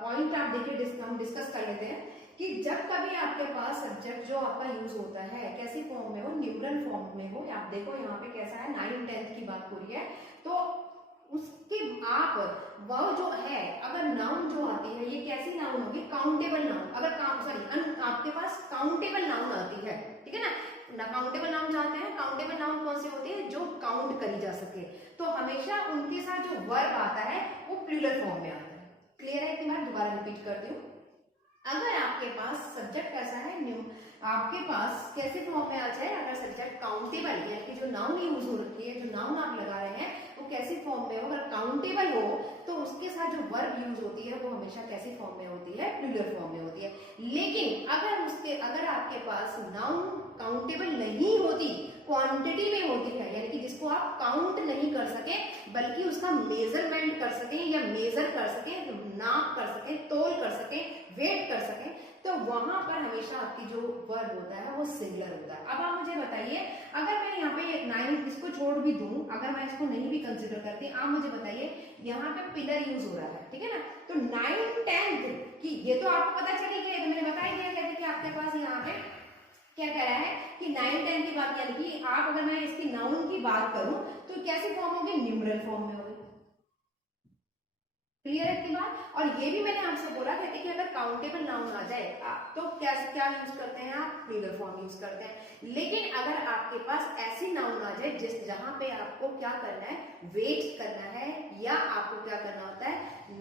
पॉइंट आप देखिए, हम डिस्कस कर लेते हैं कि जब कभी आपके पास सब्जेक्ट जो आपका यूज होता है कैसी फॉर्म में हो, न्यूमरल फॉर्म में हो, आप देखो यहाँ पे कैसा है, 9/10 की बात हो रही है, तो उसके आप वह जो है अगर नाउन जो आती है ये कैसी नाउन होगी, काउंटेबल नाउन। अगर आपके पास काउंटेबल नाउन आती है, ठीक है ना, काउंटेबल नाउन जानते हैं, काउंटेबल नाउन कौन से होते हैं, जो काउंट करी जा सके, तो हमेशा उनके साथ जो वर्ब आता है वो प्लूरल फॉर्म में आता है। क्लियर है, एक बार दोबारा रिपीट करती हूँ, अगर आपके पास सब्जेक्ट कैसा है, आपके पास कैसे फॉर्म में आ जाए, अगर सब्जेक्ट काउंटेबल यानी कि जो नाउन यूज हो रखी है, जो नाउन आप लगा रहे हैं वो कैसी फॉर्म में हो, अगर काउंटेबल हो तो उसके साथ जो वर्ब यूज होती है वो हमेशा कैसी फॉर्म में होती है, प्लूरल फॉर्म में होती है। लेकिन अगर आपके पास नाउन काउंटेबल नहीं होती, क्वांटिटी में होती है, यानी कि जिसको आप काउंट नहीं कर सके बल्कि उसका मेजरमेंट कर सके या मेजर कर सके, नाप कर सके, तोल कर सके, वेट कर सके, तो वहां पर हमेशा आपकी जो वर्ब होता है वो सिंगुलर होता है। अब आप मुझे बताइए, अगर मैं यहाँ पे 9 इसको छोड़ भी दूं, अगर मैं इसको नहीं भी कंसीडर करती, आप मुझे बताइए यहाँ पे पिलर यूज हो रहा है, ठीक है ना, तो 9/10 की ये तो आपको पता चली गई, तो मैंने बताया गया कहते कि आपके पास यहाँ पे क्या कह रहा है कि 9/10 की बात, यानी कि आप अगर मैं इसकी नाउन की बात करूं तो कैसे फॉर्म होगी, न्यूमरल फॉर्म में होगी। क्लियर है इतनी बात। और ये भी मैंने आपसे बोला कहते कि अगर काउंटेबल नाउन आ जाए तो क्या यूज करते हैं आप, प्लूरल फॉर्म यूज करते हैं। लेकिन अगर आपके पास ऐसी नाउन आ जाए जहां पे आपको क्या करना है, वेट करना है, या आपको क्या करना होता है,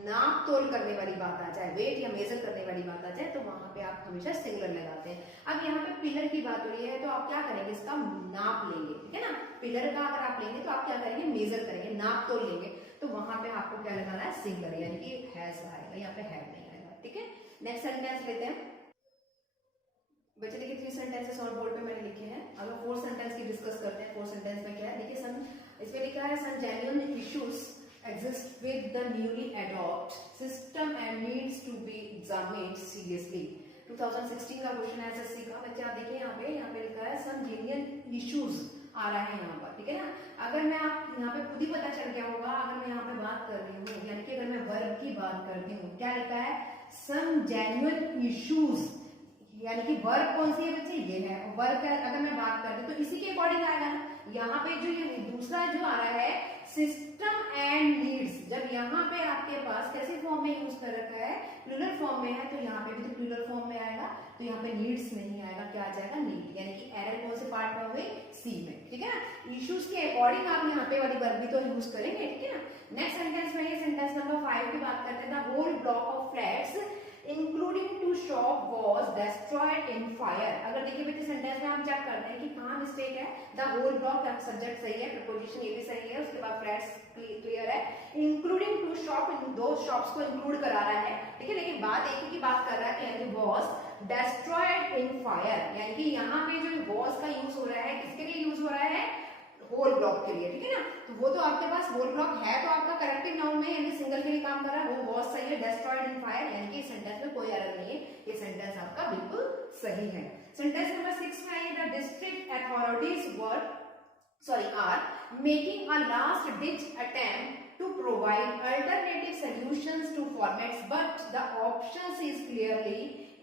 नाप तोल करने वाली बात आ जाए, वेट या मेजर करने वाली बात आ जाए, तो वहां पे आप हमेशा सिंगुलर लगाते हैं। अब यहाँ पे पिलर की बात हो रही है तो आप क्या करेंगे, इसका नाप लेंगे, ठीक है ना, पिलर का अगर आप लेंगे तो आप क्या करेंगे, मेजर करेंगे, नाप तोल लेंगे, तो वहां पे आपको क्या लगाना है, सिंगुलर, यानी कि हैज आएगा, यहाँ पे हैव नहीं आएगा। ठीक है, नेक्स्ट सेंटेंस लेते हैं बच्चे, देखिए 3 सेंटेंसेस और बोर्ड पे मैंने लिखे हैं। अगर 4 सेंटेंस की डिस्कस करते हैं, 4 सेंटेंस में क्या है, देखिए इसमें लिखा है some genuine issues exist with the newly adopt system and needs to be examined seriously। 2016 का क्वेश्चन है एसएससी का, बच्चे आप देखिए यहाँ पे लिखा है सम जेन्युइन इश्यूज आ रहा है यहाँ पर, ठीक है ना। अगर मैं आप यहाँ पे खुद ही पता चल गया होगा, अगर मैं यहाँ पे बात कर रही हूँ, यानी कि अगर मैं वर्ब की बात करती हूँ, क्या लिखा है, सम जेन्युइन इश्यूज, यानी कि वर्ब कौन सी है बच्चे, ये है। वर्ब का अगर मैं बात करती हूँ तो इसी के अकॉर्डिंग आएगा ना, यहाँ पे जो ये दूसरा जो आ रहा है सिस्टम एंड नीड्स, जब यहाँ पे आपके पास कैसे फॉर्म में यूज कर रखा है, प्लूरल फॉर्म में है, तो यहाँ पे भी तो प्लूरल फॉर्म में आएगा, तो यहाँ पे नीड्स नहीं आएगा, क्या आ जाएगा नीड, यानी कि एरर कौन से पार्ट में हो गई, सी में, ठीक है ना। इश्यूज के अकॉर्डिंग आप यहाँ पे वाली वर्ब भी तो यूज करेंगे, ठीक है ना। नेक्स्ट सेंटेंस में सेंटेंस नंबर 5 की बात करते हैं। The whole block of flats including two shop was destroyed in fire. अगर देखिए बेटे सेंटेंस में हम चेक करते हैं कि कहाँ मिस्टेक है, द होल ब्लॉक का सब्जेक्ट सही है, प्रीपोजिशन ये भी सही है, उसके बाद फ्लैट्स क्लियर है, इंक्लूडिंग टू शॉप, इन दो शॉप्स को इंक्लूड करा रहा है, ठीक है। लेकिन बात एक ही की बात कर रहा है, यानी वॉज डिस्ट्रॉयड इन फायर, यानी कि यहाँ पे जो वॉज का यूज हो रहा है किसके लिए यूज हो रहा है, होल ब्लॉक के लिए, ठीक है ना। तो वो तो आपके पास होल ब्लॉक है, तो आपका करेक्टिव नाउन में यानी सिंगल के लिए काम कर रहा है, वो बहुत सही है, डिस्ट्रॉयड इन फायर, यानी कि सेंटेंस में कोई एरर नहीं है, ये सेंटेंस आपका बिल्कुल सही है। सेंटेंस नंबर 6 में आइए, the district authorities are making a last ditch attempt to provide alternative solutions to formats, but the options is clearly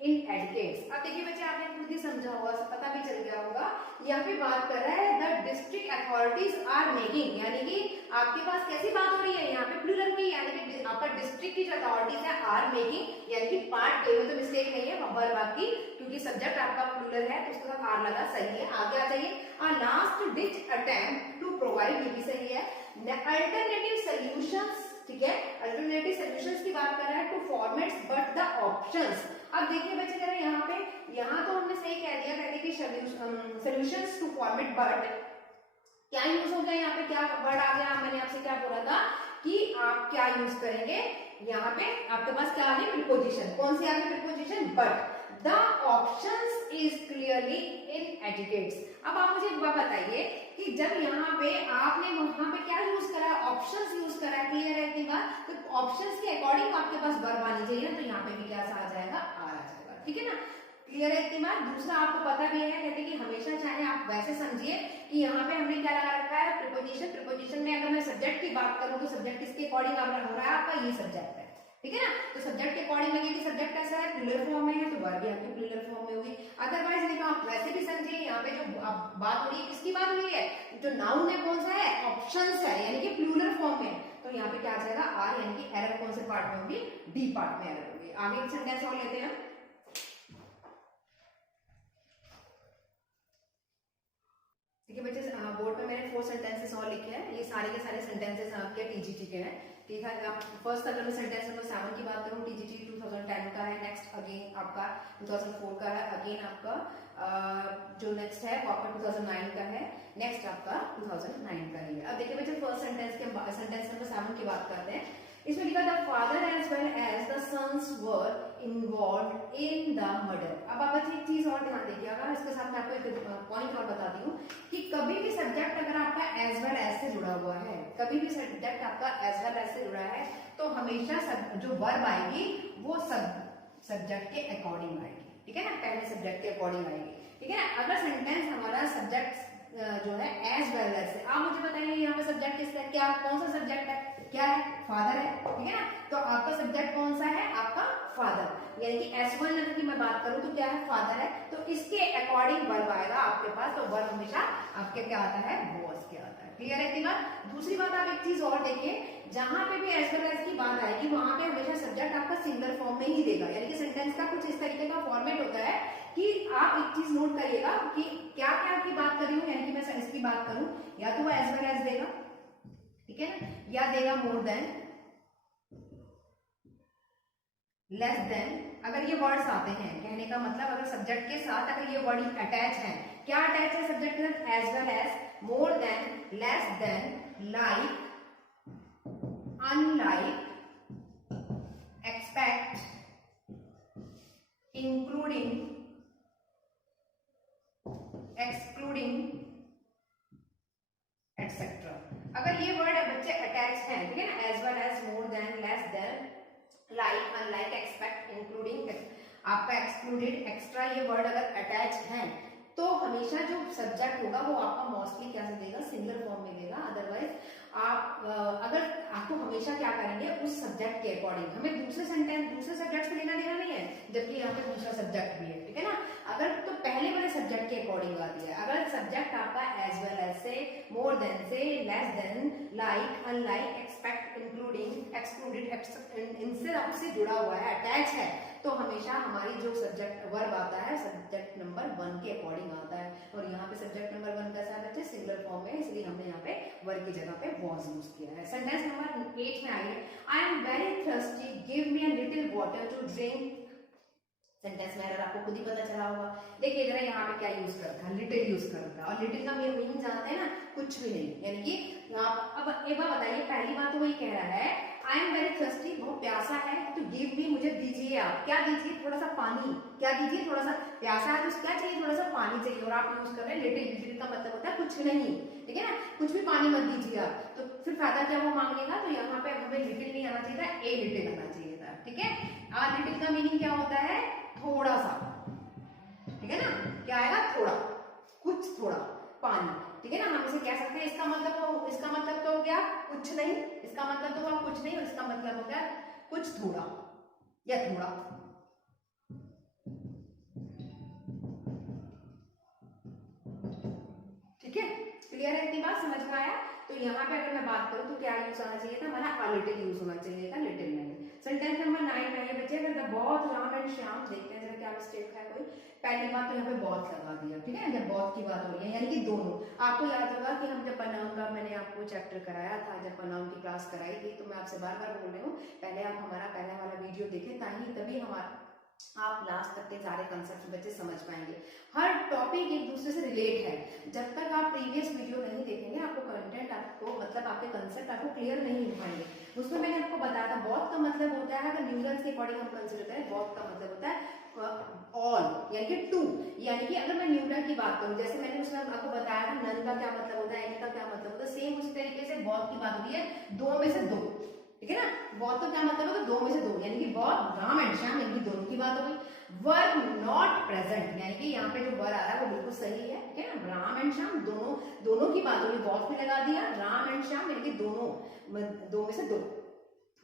inadequate। अब देखिए बच्चे, आपने खुद ही समझा होगा, पता भी चल गया होगा, यहाँ पे बात कर रहा है the district authorities are making, यानी कि आपके पास कैसी बात हो रही है, यहाँ पे प्लूरल की, यानी कि आपका डिस्ट्रिक्ट की जो अथॉरिटीज है आर मेकिंग, यानी कि पार्ट ए में तो मिस्टेक नहीं है, वर्ब आपकी, क्योंकि सब्जेक्ट आपका प्लूरल है तो उसके साथ आर लगा, सही है। आगे आ जाइए, a last ditch attempt to provide, ये भी सही है। अल्टरनेटिव सॉल्यूशंस, ठीक है, अल्टरनेटिव सॉल्यूशंस की बात कर रहा है two formats but the options. अब देखिए बच्चे जरा यहाँ पे, यहाँ तो हमने सही कह दिया, कहते कि सॉल्यूशंस टू फॉर्मेट, बट क्या यूज हो गया यहाँ पे, क्या वर्ड आ गया, मैंने आपसे क्या बोला था कि आप क्या यूज करेंगे, यहाँ पे आपके पास क्या आ गई, प्रीपोजिशन, कौन सी आ गई preposition, but the options is clearly इनएडिक्वेट। अब आप मुझे एक बात बताइए कि जब यहाँ पे आपने वहां पे क्या यूज करा, ऑप्शंस यूज करा, क्लियर है इतनी बात, तो ऑप्शंस के अकॉर्डिंग आपके पास वर्ब आनी चाहिए, तो यहाँ पे भी क्या आ जाएगा, आर आ जाएगा, ठीक है ना। क्लियर है इतनी बात। दूसरा आपको पता भी है, कहते कि हमेशा चाहे आप वैसे समझिए कि यहाँ पे हमने क्या लगा रखा है, प्रीपोजिशन, प्रीपोजिशन में अगर मैं सब्जेक्ट की बात करूँ तो सब्जेक्ट किसके अकॉर्डिंग हो रहा है, आपका ये सब्जेक्ट है, ठीक है ना। तो सब्जेक्ट के अकॉर्डिंग लगे कि सब्जेक्ट कैसा है, प्लूरल फॉर्म में है, तो वर्ब भी आपकी प्लूरल फॉर्म में होगी। अदरवाइज देखो आप वैसे भी समझिए, यहाँ पे जो बात हो रही है किसकी बात हो रही है, जो नाउन है कौन सा है, ऑप्शंस है, यानी कि प्लूरल फॉर्म में, तो यहाँ पे क्या आ जाएगा, आर, यानी कि एरर कौन से पार्ट में होगी, डी पार्ट में एरर होगी। आगे एक सेंटेंस और लेते हैं, ठीक है बच्चे, बोर्ड पे मैंने 4 सेंटेंसेस और लिखे हैं, ये सारे के सारे सेंटेंसेस आपके टीजीटी के हैं, ठीक है। आप फर्स्ट अगर मैं सेंटेंस नंबर 7 की बात करूं, टीजीटी 2010 का है, नेक्स्ट अगेन आपका 2004 का है, अगेन आपका जो नेक्स्ट है वो आपका 2009 का है, नेक्स्ट आपका 2009 का है। अब देखिए बच्चे, फर्स्ट सेंटेंस नंबर 7 की बात करते हैं। इसमें लिखा था father as well as the sons were involve in the murder. अब आप बच्चे एक चीज और ध्यान देखिएगा, इसके साथ मैं आपको एक पॉइंट और बताती हूँ कि कभी भी सब्जेक्ट अगर आपका एज वेल एज से जुड़ा हुआ है, कभी भी सब्जेक्ट आपका एज वेल एज से जुड़ा है, तो हमेशा जो वर्ब आएगी वो सब्जेक्ट के अकॉर्डिंग आएगी, ठीक है ना, पहले सब्जेक्ट के अकॉर्डिंग आएगी, ठीक है ना। अगर सेंटेंस हमारा सब्जेक्ट जो है एज वेल एज से, आप मुझे बताइए यहाँ पे सब्जेक्ट किसका है, क्या कौन सा सब्जेक्ट है, क्या है, फादर है, ठीक है ना। तो आपका सब्जेक्ट कौन सा है, आपका फादर, यानी कि S1 की मैं बात करूं तो क्या है, फादर है, तो इसके अकॉर्डिंग वर्ब आएगा आपके पास, तो वर्ब हमेशा आपके क्या आता है, वॉज के आता है। क्लियर है इतनी बात। दूसरी बात, आप एक चीज और देखिए, जहां पे भी एज वेल एज की बात आएगी वहां पे हमेशा सब्जेक्ट आपका सिंगल फॉर्म में ही देगा, यानी कि सेंटेंस का कुछ इस तरीके का फॉर्मेट होता है कि आप एक चीज नोट करिएगा कि क्या क्या की बात कर रही हूँ, यानी कि मैं इसकी बात करूं, या तो वो एज वेल एज देगा, ठीक है ना, या देगा मोर देन, लेस देन। अगर ये वर्ड्स आते हैं, कहने का मतलब अगर सब्जेक्ट के साथ अगर ये वर्ड अटैच है, क्या अटैच है सब्जेक्ट के साथ, as well as, more than, less than, like, unlike, expect, including, excluding, etcetera. अगर ये वर्ड बच्चे अटैच है, ठीक है ना, as well as, more than, less than, like, unlike, expect, including, आपका एक्सक्लूडेड, एक्स्ट्रा, ये वर्ड अगर अटैच है तो हमेशा जो सब्जेक्ट होगा वो आपका मोस्टली क्या से देगा, सिंगल फॉर्म में देगा। अदरवाइज आप अगर आपको हमेशा क्या करेंगे, उस सब्जेक्ट के अकॉर्डिंग, हमें दूसरे सब्जेक्ट से लेना देना नहीं है, जबकि यहाँ पे दूसरा सब्जेक्ट भी है, ठीक है ना। अगर तो पहले वाले सब्जेक्ट के अकॉर्डिंग आती है। अगर सब्जेक्ट आपका एज वेल एज से, मोर देन से, less than, like, unlike, expect, including, excluded, इनसे आपसे जुड़ा हुआ है, अटैच है, तो हमेशा हमारी जो सब्जेक्ट वर्ब आता है सब्जेक्ट नंबर 1 के अकॉर्डिंग आता है। और यहाँ पे सब्जेक्ट नंबर 1 कैसा है बच्चे, सिंगुलर फॉर्म में, इसलिए हमने यहाँ पे वर्ब की जगह पे वॉज यूज किया है। सेंटेंस नंबर 8 में आइए, I am very thirsty, give me a little water to drink. Sentence में अगर आपको खुद ही पता चला होगा। देखिए जरा यहाँ पे क्या यूज कर रखा है, लिटिल यूज कर रखा है, और लिटिल का मीनिंग जानते हैं ना, कुछ भी नहीं, यानी कि अब एक बार बताइए, पहली बात तो वही कह रहा है आई एम वेरी थर्स्टी, बहुत प्यासा है, तो गिव मी, मुझे दीजिए आप, क्या दीजिए, थोड़ा सा पानी, क्या दीजिए, थोड़ा सा, प्यासा है तो क्या चाहिए, थोड़ा सा पानी चाहिए, और आप यूज कर रहे हैं लिटिल। लिटिल का मतलब होता है कुछ नहीं, ठीक है ना, कुछ भी पानी मत दीजिए आप, तो फिर फायदा क्या वो मांगेगा, तो यहाँ पे हमें लिटिल नहीं आना चाहिए था, ए लिटिल आना चाहिए था, ठीक है। और लिटिल का मीनिंग क्या होता है, थोड़ा सा, ठीक है ना, क्या आएगा, थोड़ा, कुछ, थोड़ा पानी, ठीक है ना, हम इसे कह सकते हैं, इसका मतलब तो हो गया कुछ नहीं, इसका मतलब तो हुआ कुछ नहीं, और इसका मतलब हो गया कुछ थोड़ा या थोड़ा। ठीक है, क्लियर है, इतनी बात समझ में आया। तो यहाँ पे अगर मैं बात करूं तो क्या यूज आना चाहिए था, हमारा अ लिटिल यूज होना चाहिए था, लिटिल नहीं। सेंटेंस नंबर 9 में ये बच्चे, अगर बहुत राम एंड श्याम, देखते हैं जरा क्या मिस्टेक है कोई। पहली बात तो यहाँ पे बहुत लगा दिया, ठीक है, जब बहुत की बात हो रही है, यानी कि दोनों। आपको याद होगा कि हम जब प्रनाउन का मैंने आपको चैप्टर कराया था, जब प्रनाउन की क्लास कराई थी, तो मैं आपसे बार बार बोल रही हूँ, पहले आप हमारा पहले वाला वीडियो देखें, ताकि तभी हमारा आप लास्ट तक के सारे कंसेप्ट बच्चे समझ पाएंगे। हर टॉपिक एक दूसरे से रिलेट है। जब तक आप प्रीवियस वीडियो नहीं देखेंगे, आपको कंटेंट, आपको मतलब आपके कंसेप्ट आपको क्लियर नहीं हो पाएंगे। उसमें मैंने आपको बताया था, बहुत का मतलब होता है, अगर न्यूरल्स के अकॉर्डिंग हम कंसिडर करें, बहुत का मतलब होता है ऑल, यानी कि टू, यानी कि अगर मैं न्यूरल की बात करूं, जैसे मैंने उसमें आपको बताया था नन का क्या मतलब होता है, एनी का क्या मतलब होता है, सेम उसी तरीके से बहुत की बात हुई है, दो में से दो, ठीक है ना। बहुत का क्या मतलब है, दो में से दो, यानी कि बहुत, राम एंड श्याम, यानी कि दोनों की बात हो गई। वर्ब नॉट प्रेजेंट, यानी कि यहाँ पे जो वर्ब आ रहा है वो बिल्कुल सही है, ठीक है ना, राम एंड श्याम दोनों की बात होगी, बहुत भी लगा दिया, राम एंड श्याम, यानी कि दोनों, दो में से दो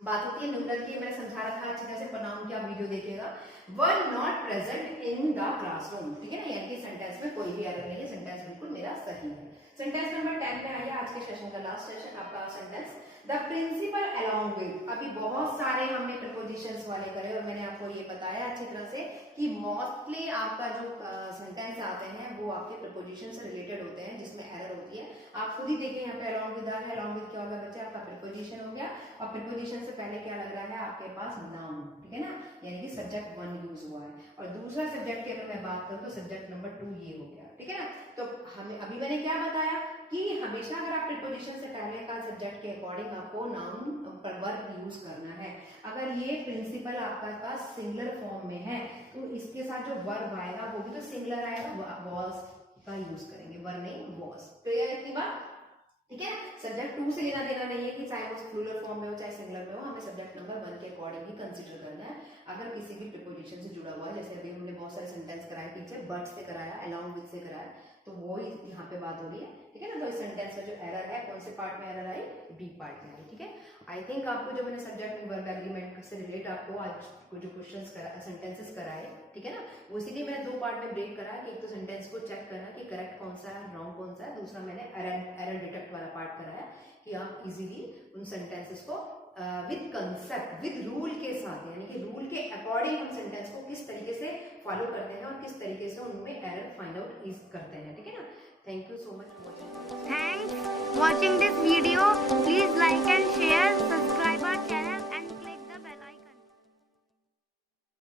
बात होती है। न्यूरल की मैंने समझा रखा है अच्छी तरह से, प्रनाउन की आप वीडियो देखिएगा। Were not present in the classroom, ठीक है ना, यानी कि सेंटेंस में कोई भी एरर नहीं है, सेंटेंस बिल्कुल मेरा सही है। सेंटेंस नंबर 10 में आइए, आज के सेशन का लास्ट सेशन आपका sentence, the principal along with. अभी बहुत सारे हमने प्रपोजिशंस वाले करे, और मैंने आपको ये बताया अच्छी तरह से कि मोस्टली आपका जो सेंटेंस आते हैं वो आपके प्रपोजिशन से रिलेटेड होते हैं, जिसमें एरर होती है। आप खुद ही देखें, यहाँ पे अलॉन्ग विद है, अलॉन्ग विद क्या होगा बच्चे, आपका प्रपोजिशन हो गया, और प्रपोजिशन से पहले क्या लग रहा है आपके पास, नाउन, ठीक है ना, यानी कि सब्जेक्ट 1 यूज हुआ है। और दूसरा सब्जेक्ट की अगर मैं बात करूं तो सब्जेक्ट नंबर 2 ये हो गया, ठीक है ना। तो हमें अभी मैंने क्या बताया कि हमेशा अगर आप प्रीपोजिशन से पहले का सब्जेक्ट के अकॉर्डिंग आपको नाउन पर वर्ब यूज करना है। अगर ये प्रिंसिपल आपका पास सिंगुलर फॉर्म में है, तो इसके साथ जो वर्ब आएगा वो भी तो सिंगुलर आएगा, वॉज का यूज करेंगे, वर्ब नहीं वॉज। तो ये इतनी बात, ठीक है। सब्जेक्ट 2 से लेना देना नहीं है कि चाहे वो प्लूरल फॉर्म में हो चाहे सिंगुलर में हो, हमें सब्जेक्ट नंबर 1 के अकॉर्डिंग ही कंसीडर करना है। अगर किसी भी प्रीपोजिशन से जुड़ा हुआ है, जैसे अभी हमने बहुत सारे सेंटेंस कराए पीछे, बट से कराया, अलॉन्ग विद से कराया, तो वो ही यहाँ पे बात हो रही है, ठीक है ना। तो इस सेंटेंस में जो एरर है, कौन से पार्ट में एरर आई, बी पार्ट में आई, ठीक है। आई थिंक आपको जो मैंने सब्जेक्ट वर्ब एग्रीमेंट से रिलेट आपको आज को जो क्वेश्चंस सेंटेंसेस कराए, ठीक है ना, वो इसीलिए मैंने 2 पार्ट में ब्रेक करा कि एक तो सेंटेंस को चेक करना कि करेक्ट कौन सा है, रॉन्ग कौन सा है, दूसरा मैंने एरर डिटेक्ट वाला पार्ट कराया कि आप इजीली उन सेंटेंसेस को विद कंसेप्ट, विद रूल के साथ, यानी कि रूल के अकॉर्डिंग हम सेंटेंस को किस तरीके से फॉलो करते हैं और किस तरीके से उनमें एरर फाइंड आउट करते हैं, ठीक है ना। Thank you so much for watching. Thanks watching this video. Please like and